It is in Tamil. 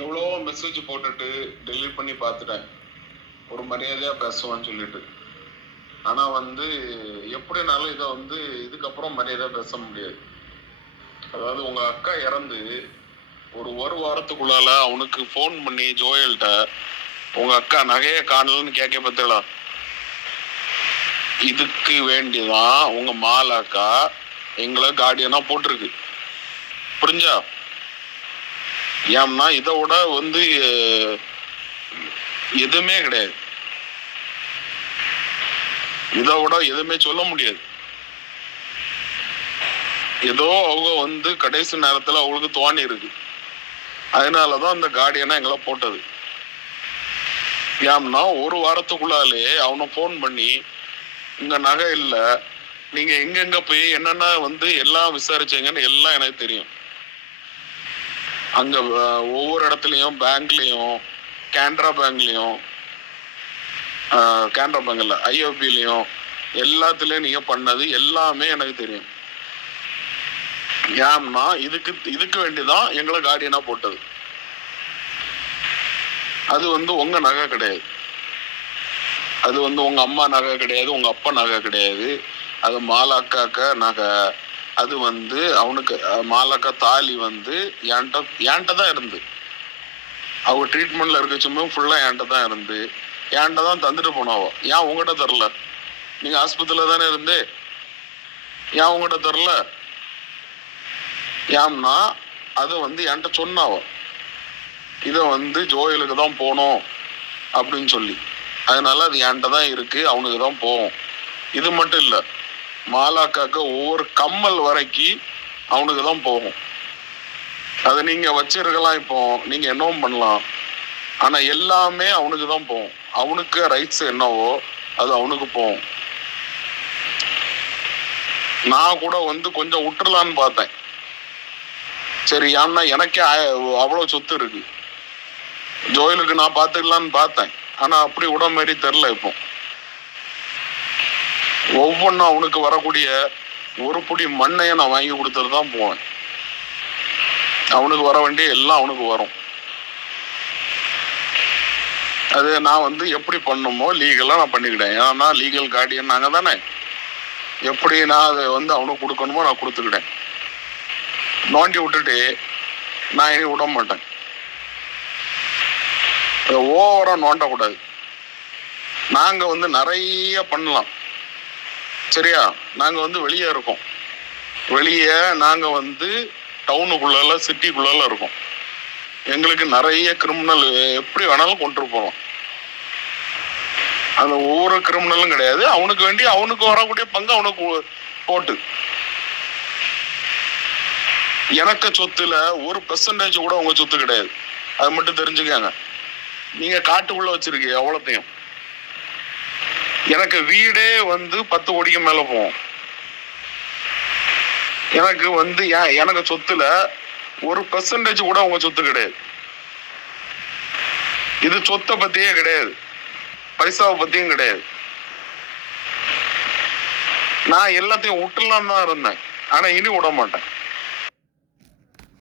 எவ்வளோ மெசேஜ் போட்டுட்டு டெலீட் பண்ணி பார்த்துட்டேன், ஒரு மரியாதையா பேசுவான்னு சொல்லிட்டு. ஆனா எப்படினாலும் இதை இதுக்கப்புறம் மரியாதையா பேச முடியாது. அதாவது உங்க அக்கா இறந்து ஒரு வாரத்துக்குள்ளால அவனுக்கு போன் பண்ணி ஜோயல்கிட்ட உங்க அக்கா நகைய காணலன்னு கேட்க பத்தலாம். இதுக்கு வேண்டிதான் உங்க மாலாக்கா எங்களை கார்டியனா போட்டிருக்கு. புரிஞ்சா? ஏன்னா இதை விட எதுவுமே கிடையாது. இதை விட எதுவுமே சொல்ல முடியாது. ஏதோ அவங்க கடைசி நேரத்துல அவங்களுக்கு தோணி இருக்கு. அதனாலதான் அந்த கார்டியனா எங்களை போட்டது. ஏன்னா ஒரு வாரத்துக்குள்ளாலே அவனை போன் பண்ணி இங்க நகை இல்ல, நீங்க எங்கெங்க போய் என்னென்ன எல்லாம் விசாரிச்சீங்கன்னு எல்லாம் எனக்கு தெரியும். அங்க ஒவ்வொரு இடத்துலயும் பேங்க்லயும், கேனரா பேங்க்லயும், கேனரா பேங்க் இல்ல ஐஓபிலையும் எல்லாத்துலயும் நீங்க பண்ணது எல்லாமே எனக்கு தெரியும். ஏன்னா இதுக்கு வேண்டிதான் எங்களை கார்டியனா போட்டது. அது உங்க நகை கிடையாது. அது உங்க அம்மா நகை கிடையாது, உங்க அப்பா நகை கிடையாது. அது மாலாக்காக்க நகை. அது அவனுக்கு மாலாக்கா தாலி என்கிட்ட தான் இருந்து, அவ ட்ரீட்மெண்ட்ல இருக்கச்சுமே ஃபுல்லா என்கிட்ட தான் இருந்து, என்கிட்ட தான் தந்துட்டு போனாவோ. ஏன் உங்ககிட்ட தரல? நீங்க ஆஸ்பத்திரியில தானே இருந்து, ஏன் உங்ககிட்ட தரல? ஏன்னா அது என்கிட்ட சொன்னாவோ, இதை ஜோயலுக்கு தான் போனோம் அப்படின்னு சொல்லி. அதனால அது என்கிட்ட தான் இருக்கு, அவனுக்கு தான் போகும். இது மட்டும் இல்ல, மாலாக்காக்க ஒவ்வொரு கம்மல் வரைக்கும் அவனுக்கு தான் போகும். அதை நீங்க வச்சிருக்கலாம், இப்போ நீங்க என்னவும் பண்ணலாம். ஆனா எல்லாமே அவனுக்கு தான் போகும். அவனுக்கு ரைட்ஸ் என்னவோ அது அவனுக்கு போகும். நான் கூட கொஞ்சம் விட்டுறலான்னு பார்த்தேன். சரி, ஏன்னா எனக்கே அவ்வளவு சொத்து இருக்கு, ஜோயலுக்கு நான் பாத்துக்கலான்னு பார்த்தேன். ஆனா அப்படி விட மாதிரி தெரியல. இப்போ ஒவ்வொன்றும் அவனுக்கு வரக்கூடிய ஒரு புடி மண்ணைய நான் வாங்கி கொடுத்துட்டு தான் போவேன். அவனுக்கு வர வேண்டிய எல்லாம் அவனுக்கு வரும். அது நான் எப்படி பண்ணுமோ லீகலா நான் பண்ணிக்கிட்டேன். ஏன்னா லீகல் கார்டியன் நாங்க தானே. எப்படி நான் அதை அவனுக்கு கொடுக்கணுமோ நான் கொடுத்துக்கிட்டேன். நோண்டி விட்டுட்டு நான் இனி விட மாட்டேன். ஓவரா நோண்டக்கூடாது. நாங்க நிறைய பண்ணலாம், சரியா? நாங்க வெளியே இருக்கோம். வெளியே நாங்க டவுனுக்குள்ள சிட்டிக்குள்ள இருக்கோம். எங்களுக்கு நிறைய கிரிமினல் எப்படி வேணாலும் கொண்டு போறோம். அந்த ஒவ்வொரு கிரிமினலும் கிடையாது, அவனுக்கு வேண்டி அவனுக்கு வரக்கூடிய பங்கு அவனுக்கு போட்டு. எனக்கு சொத்துல 1% கூட உங்க சொத்து கிடையாது, அது மட்டும் தெரிஞ்சுக்காங்க. நீங்க காட்டுக்குள்ள வச்சிருக்கீங்க எவ்வளத்தையும். எனக்கு வீடே 10 கோடிக்கு மேல போகும். எனக்கு எனக்கு சொத்துல 1% கூட உங்க சொத்து கிடையாது. இது சொத்தை பத்தியே கிடையாது, பைசாவை பத்தியும் கிடையாது. நான் எல்லாத்தையும் விட்டுலாம் தான் இருந்தேன், ஆனா இனி விட மாட்டேன்.